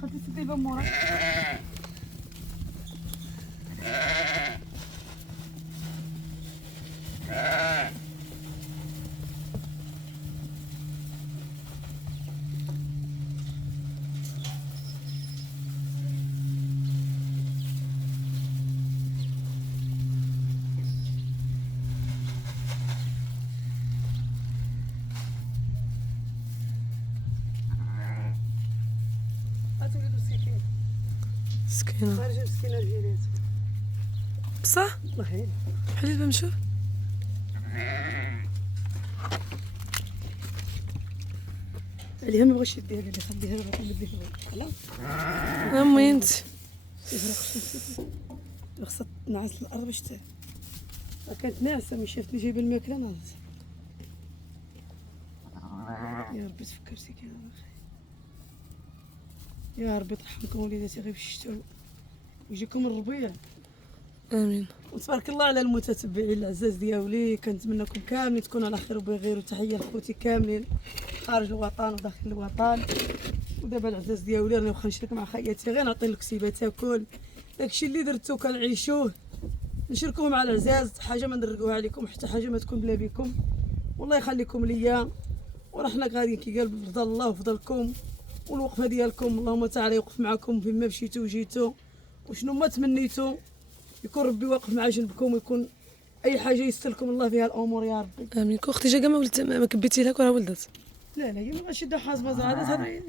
خلتي تسدي بمورك. مسكينة خارجة مسكينة الجيرات. بصح الله يعين. بحال دابا نشوف. عليها ما بغاش يديها لي، خليها بغات نبدي خلاص. امي انت خاصها تنعس الارض باش كانت ناعسه ملي شافتني جايبه الماكله نعست. يا ربي تفكرتي كي انا بخير. يا ربي ترحمكم وليداتي غير في الشتاء ويجيكم الربيع. امين. وتبارك الله على المتتبعين العزاز ديالي، كنتمنىكم كاملين تكونوا على خير وبخير، وتحيه لخوتي كاملين خارج الوطن وداخل الوطن. ودابا العزاز ديالي راني واخا نشارك مع خياتي غير نعطي الكسيبه تاكل داكشي اللي درتو كنعيشوه نشاركوه مع العزاز، حاجه ما نرقوها عليكم حتى حاجه ما تكون بلا بكم. والله يخليكم ليا وراه حنا غاديين كي قال بفضل الله وفضلكم والوقفه ديالكم. اللهم تعالى يوقف معكم فيما مشيتو وجيتو وشنو ما تمنيتو، يكون ربي واقف مع جنبكم ويكون اي حاجه يستلكم الله فيها الامور يا ربي. امين. كون اختي جا كاع ما ولدت ما كبيتي لها وراه ولدت. لا لا هي ما غاديش شدها حازمه زعما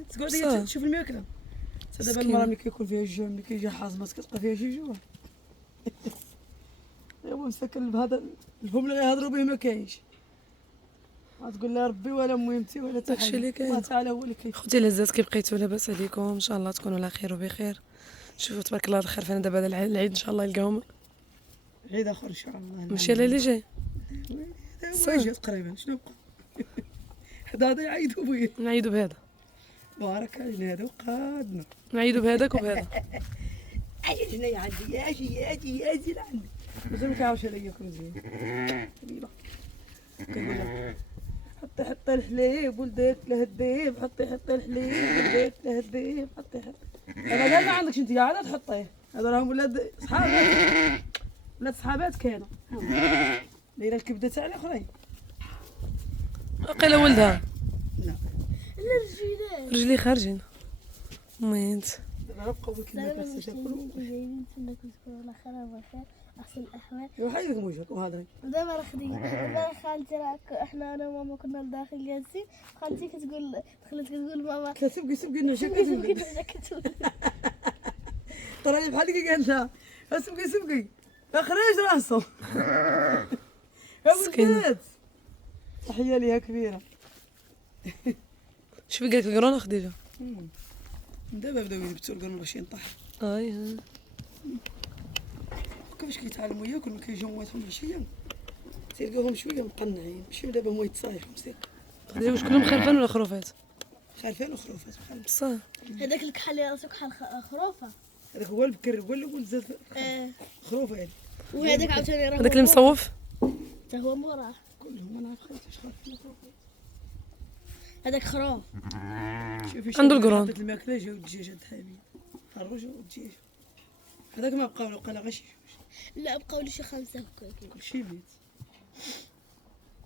تقعد صح. هي تشوف الماكله. دابا مسكينة. المراه ملي كيكون فيها الجوع ملي كيجي حازمه كتلقى فيها شي جوع. ايوا مساكن بهذا الفم اللي غيهضروا به ما كاينش، ما تقول لا ربي ولا مهمتي ولا حتى داكشي حاجه. اللي كاين. الله تعالى هو اللي كيف. خوتي العزاز كي بقيتو لاباس عليكم ان شاء الله تكونوا على خير وبخير. شوفوا تبارك الله الخير فانا دابا هذا العيد ان شاء الله يلقاهم عيد اخر ان شاء الله. ماشي على اللي جاي. هذا جات تقريبا شنو بقى هذا يعيدوا بيه. نعيدوا بهذا بارك علينا هذا وقادنا. نعيدوا بهذاك وبهذا. اجي هنا يا عندي اجي لعندي. مازال ما كيعرفش عليا ياكل مزيان. حبيبه كنقول لها حطي الحليب ولدك لهديب، حطي الحليب ولدك لهديب، حطي انا قال ما عندكش انت عاد تحطيه. هذا راهم ولاد صحابات، ولاد صحابات كانوا دايره الكبده تاع الاخرين. واقيلا ولدها لا رجلي خارجين. امي انت دابا بقاو كيما كاس تاكلوا. جايين نتمنىكم تكونوا على خير وبخير احسن الاحوال. ايوا حيدك وجهك وهضري. دابا راه خديت دابا خالتي راك احنا انا وماما كنا لداخل جالسين، خالتي كتقول دخلت كتقول ماما سبقي نرجع سبقي كتقول كتقول ترى بحال اللي قالت لها سبقي اخرج راسه. يا مسكينة. ولاد تحيه ليها كبيره. شوفي قالك القرونه خديجه. دابا بداو يلبسوا القرن باش ينطح. اي كيفاش كيتعلموا ياكل ملي كيجيو مواتهم العشيه تلقاهم شويه مقنعين، ماشي دابا هما يتصايحوا مسيك. خديجه واش كلهم خرفان ولا خروفات؟ خالفين وخروفات بحال بصح هذاك الكحل اللي راسو كحل خروفه. هذاك هو البكر هو الاول زاد خروفه هذه. وهذاك عاوتاني راه هذاك اللي مصوف حتى هو موراه. كلهم ما نعرف خالتيش خالفين وخروفات. هذاك خروف شوفي عنده القران. حطيت الماكله جاو الدجاجه حامين خرجوا الدجاج هذاك ما بقاو له قال غير شي جوج لا بقاو لي شي 5 هكا. كلشي بيت.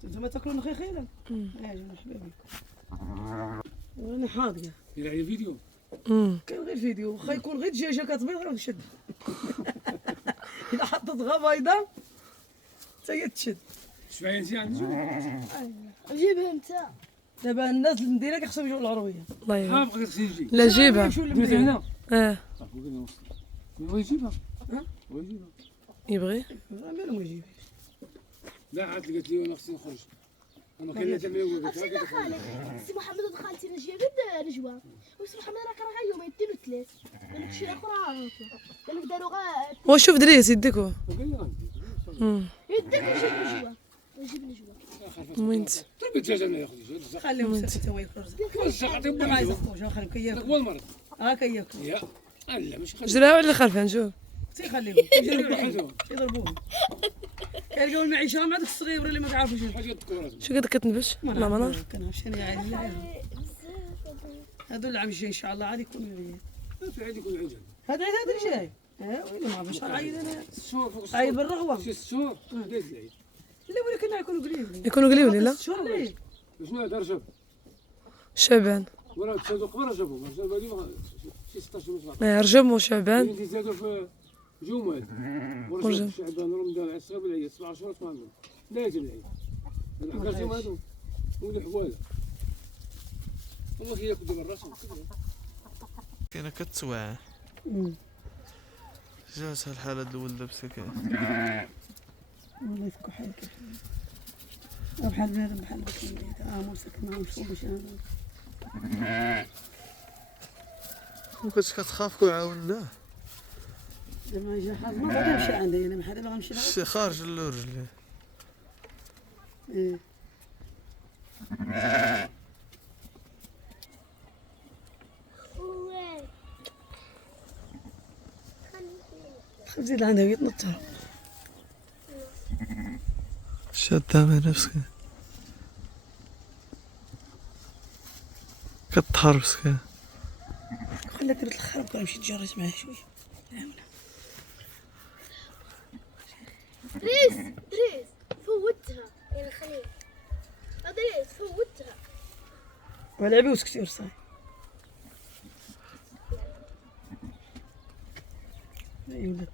انتما تاكلوا خيخيلا. اجي مرحبا بكم. وانا حاضيه يلعب فيديو. كاين غير فيديو واخا يكون غير دجاجه كتبيض راه نشد. الا حطت غا بيضه حتى هي تشد. شويه انت عندك جيبها انت. دابا الناس المدينه كيخصهم يجيو للعرويه. الله يعين. ها بقيت تجي لا جيبها. شو قلت المدينه هنا اه هو يجيبها ها؟ هو يجيبها. يبغي مالو ما يجيبش. لا عاد قالت لي انا خصني نخرج اما كان لازم يقول لك سيدي خالد سي محمد ودخلتي نجيب نجوى وسي محمد راك راه يوم يدير ثلاث قال لك شي اخرى عاطله قال لك داروا غا هو شوف دريس يديك هو. يدير نجيب نجوى نجيب نجوى. امي انت تربي الدجاجه ما ياخذش خليهم ساكت هو ياكل رزق. الزقه لا ما يزقوش خليهم كياكلوا. هو المرض كياكلوا يا لا ماشي خلي جراو على خلفان شوف. خليهم يجربوا حدهم يضربوهم. كيلقاو المعيشه مع داك الصغير اللي ما كعرفوش. حاجه تكون شو قد كتنبش؟ لا ما نعرف. كنعرفش انا عادي. هذول العام الجاي ان شاء الله عاد يكونوا العيد. في عيد يكون عيد. هذا العيد هذا الجاي. وين ما عرفش نعيد انا. 6 شهور فوق 6 عيد بالرغوه. 6 شهور بداية العيد. لا ولكن يكونوا قريبين. يكونوا قليلين لا؟ شهور العيد. شنو هذا رجب؟ شعبان. وراه تزادوا قبل رجب هذه شي 16 ونص. رجب وشعبان. اللي زادوا في جمعة ورجب شعبان رمضان عصير بالعيد 17 18 نهاية العيد. الحكاية هادو ولي حواله. والله هي كنت بالرسم كاينه كتسوع جاتها الحالة د الولد بسكين. والله يفكوا حالك بحال بنادم بحال هكا مسك معاهم شو باش مكنتش كتخاف كون عاوناه زعما جا حاضر ما غادي عندي انا بحال دابا غنمشي لها. خارج رجليه. ايه خف زيد عندها يتنطر. شادها من نفسك كتحرس كان. خليك درت الخرب كنمشي نتجرس معاه شويه. دريس فوتها يا خليل. دريس فوتها. ولعبي وسكتي ورصاي. اي ولاد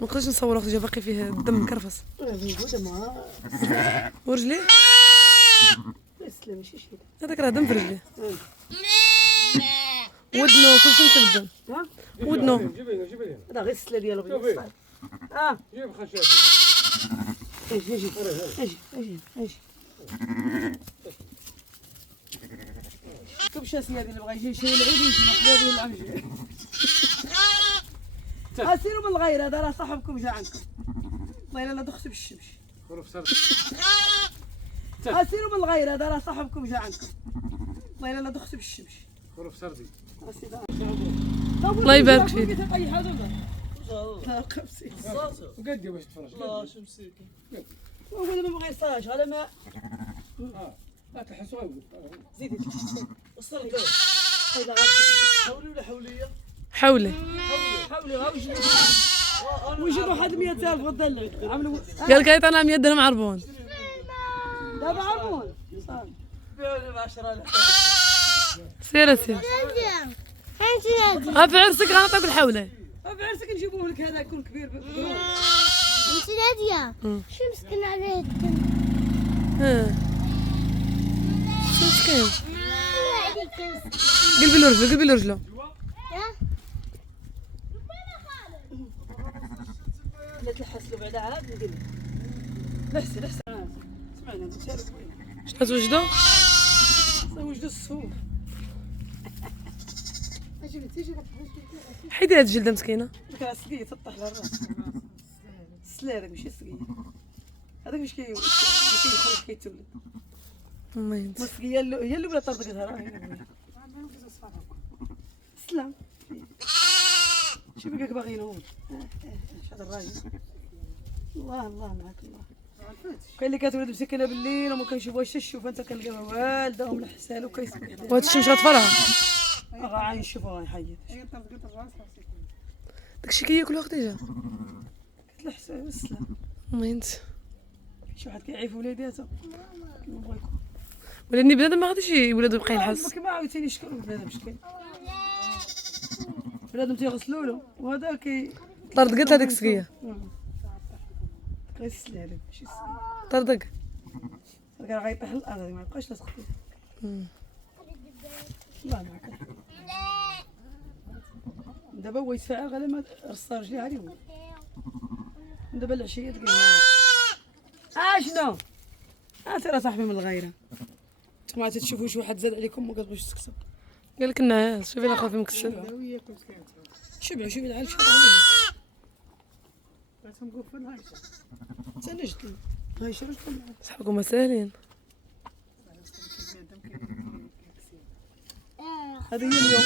ما نقدرش نصور اختي باقي فيه الدم مكرفس. موجوده معاه. ورجليه لا ماشي شي. هذاك راه دم في رجليه. ودنو كلشي مشى بالدم. ها ودنو جيبي هنا جيبي هنا هذا غير السله ديالو غير شوفي. الصايب. جيب خشب. اجي اجي كم شاسيه اللي بغا يجي شي العيد يجي نحضر به العام الجاي. سيروا من الغير هذا راه صاحبكم جا عندكم. والله الا دخت بالشمس. غرف صار. سيروا من الغير هذا راه صاحبكم جا عندكم. والله الا دخت بالشمس. غرف سردي. الله يبارك فيك. اي حاجه لا قبسي وقدي باش تفرج. الله شمسيك. ولا ما بغى يصاج على ما لا تحسوا زيدي وصل لي هذا حولي ولا حوليه حولي حولي ويجيبوا واحد 100,000 غدا عملوا قال لك انا 100 درهم عربون. دابا عربون صافي بيعوا لي ب 10,000. سير سير في عرسك غنعطيك الحولة. في عرسك نجيبوه لك هذا يكون كبير انت ناديه شو مسكن عليه شو مسكين قلبي له رجله قلبي له رجله. لا تلحس له بعد عاد نقول لحسن سمعنا شنو توجدوا؟ وجدوا الصفوف. حيدي هاد الجلده مسكينه. ديك راه سقيه تطيح على الراس. السلا هذاك ماشي السقيه. هذاك مش كيخرج كيتولد. ما ينت. السقيه هي اللي بلا طردقتها راه. سلام. شوفي كيك باغي ينوض. هذا الراجل. الله معاك الله. كاين اللي كتولد مسكينه بالليل وما كنشوفوهاش الشوفه انت كنلقاها والده ومن الحسال وكيسبح. وهاد الشمس غتفرها. راه غنشوفوها يحيد. داكشي كياكلو خديجه. قلت له حساب السلام. ما ينت. شي واحد كيعيف وليداتو. نبغي يكون. ولاني بنادم ما غاديش ولادو يبقى ينحس. كيما عاوتاني شكون بنادم شكون. بنادم تيغسلوا له وهذا طردقت هذيك السقيه. غيسل هذاك ماشي السقيه. طردق. هذاك راه غيطيح الارض ما يبقاش لاصق فيه. الله معاك. دابا هو يتفاعل غير ما رصا رجليه عادي هو. دابا العشيه تلقى شنو؟ انت راه صاحبي من الغيره. نتوما تشوفوا شي واحد زاد عليكم ما كتبغيوش تسكتوا. قال لك النعاس شوفي الاخر في مكسل. شبعوا شوفي العيال شحال عليهم. بغيتهم نقول في الهايشه. تنجد هايشه راه صحابكم ساهلين. هذه هي اليوم،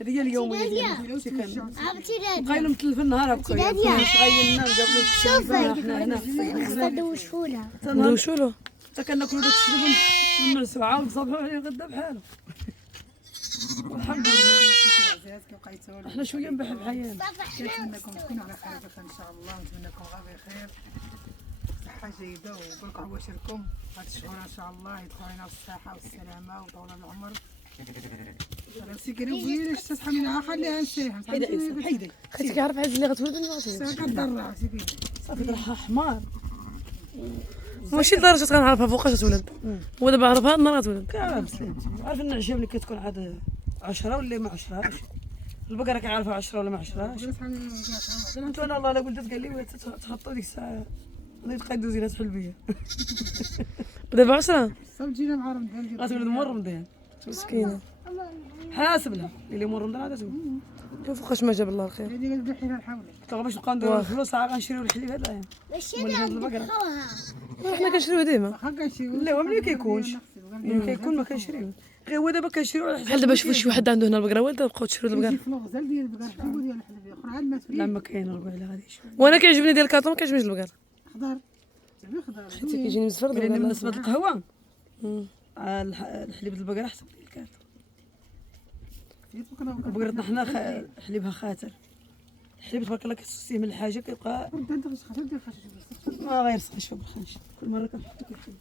هذه هي اليوميه ديالنا. عرفتي داديا بقينا متلف النهار هكا داديا. غايلنا نقابلو الشيبان حنا هنا خصنا ندوشونا ندوشو له. حتى كناكلو داك الشرب ونرسو عاود نصبحو عليه غدا بحالو. الحمد لله احنا شويه نبحب حيانا. نتمنىكم تكونوا على خير بخير ان شاء الله، ونتمنىكم غير بخير صحة جيدة وبركة عواشركم هاد الشهور ان شاء الله يدخل علينا بالصحة والسلامة وطول العمر. انا سكري ويلي شتا شحال من عام خليها نسيها حيدي خاطر كيعرف عز اللي غتولد ولا ما غتولدش. كضرع سكري صافي درها حمار. ماشي لدرجة غنعرفها فوقاش تولد، هو دابا عرفها النهار غتولد. كاع بسلامتي. عارف ان العشيه ملي كتكون عاد 10 ولا ما 10 البقره كيعرفها 10 ولا ما 10. شحال من عام انت انا الله لا ولدت قال لي تخطوا ديك الساعه غادي تبقى دوزي لها تحل بيا. دابا 10 صافي جينا مع رمضان غتولد مور رمضان مسكينة. حاسب لها اللي مور رمضان غادي تولد. فوقاش ما جاب الله الخير. هذه غتبدا حيلها حولك طيب باش نبقى نديرو الفلوس عا غنشريو الحليب هذا العام. ماشي مولي انا هاد البقره حنا كنشريو ديما. واخا كنشريو لا هو ملي كيكونش ملي كيكون ما كنشريو غير هو دابا كنشريو على حساب بحال دابا شوفوا شي واحد عنده هنا البقرة والده بقاو تشريو البقرة. في الغزال ديال البقر حليبو ديال الحليب اخرى عاد ما لا ما كاين ربع على غادي شويه. وانا كيعجبني ديال الكاطون ما كيعجبنيش البقر. خضر زعما خضر حتى كيجيني مزفر لان البقر. بالنسبه للقهوه مم. الحليب د البقره احسن من الكارت. فيتو كنا بقرتنا حنا حليبها خاتر. الحليب تبارك الله كتسقسيه من الحاجه كيبقى انت واش خاطر دير خاطر ما غيرسخش في الخنش. كل مره كنحطو كيخدم.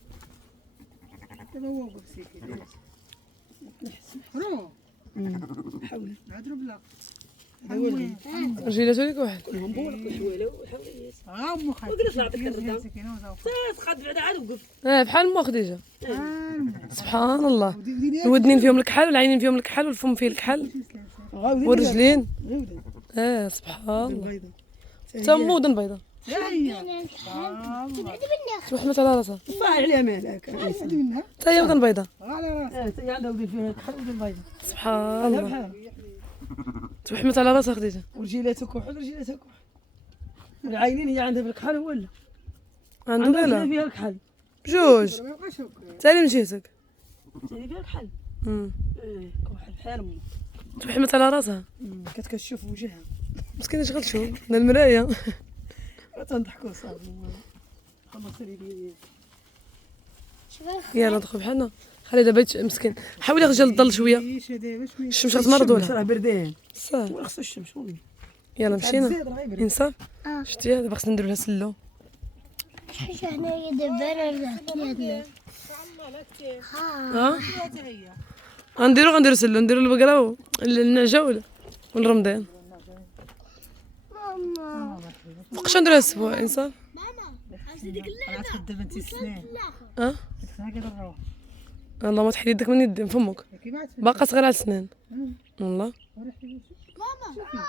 دابا هو بسيكي رو حاول نهضروا بلا هذا هو اللي رجيلاتو ليك واحد. كلهم بورق والحواله والحوايج. مو خايف قلت نعطيك الرقم. سكينه تقعد بعدا عاد وقف. بحال مو خديجة. سبحان الله. الودنين فيهم الكحل والعينين فيهم الكحل والفم فيه الكحل والرجلين. سبحان الله. البيضه تمودا بيضة. تبعدي مني توحمت على راسها. فاعل عليها مالك. منها حتى هي وطن بيضة. على راسك هي عندها ودين فيها الكحل ودين البيضه. سبحان الله. بحال توحمت على راسها خديجة. ورجيلاتها كحل ورجيلاتها كحل. والعينين هي عندها في الكحل هو لا. عنده عندها لا فيها الكحل. بجوج. ما يبقاش هكا تالي مشيتك. يعني فيها الكحل. كحل بحال امك. توحمت على راسها. كتكشف وجهها. مسكينة شغل تشوف من المراية. تنضحكوا صافي. خلصت لي يلا ندخل بحالنا. خلي دابا مسكين. حاولي رجال الظل شوية. ايش هذا واش من الشمس غتمرض ولا. راه بردان. صافي. ولا خصو الشمس والله. يلا مشينا. زيد راه يبرد. انصاف. شتيها دابا خصنا نديرو لها سلو. حاجه هنايا دابا انا رجعت لي ها غنديرو سلو نديرو البقرة والنعجة والرمضان. ماما فوقاش نديروها الاسبوع انصاف. عرفتي ديك اللعبه غتخدم انت السنين ها ما كيضروها الله ما تحيد يدك من يدي من فمك. كيما باقا صغيرة على السنان. والله ماما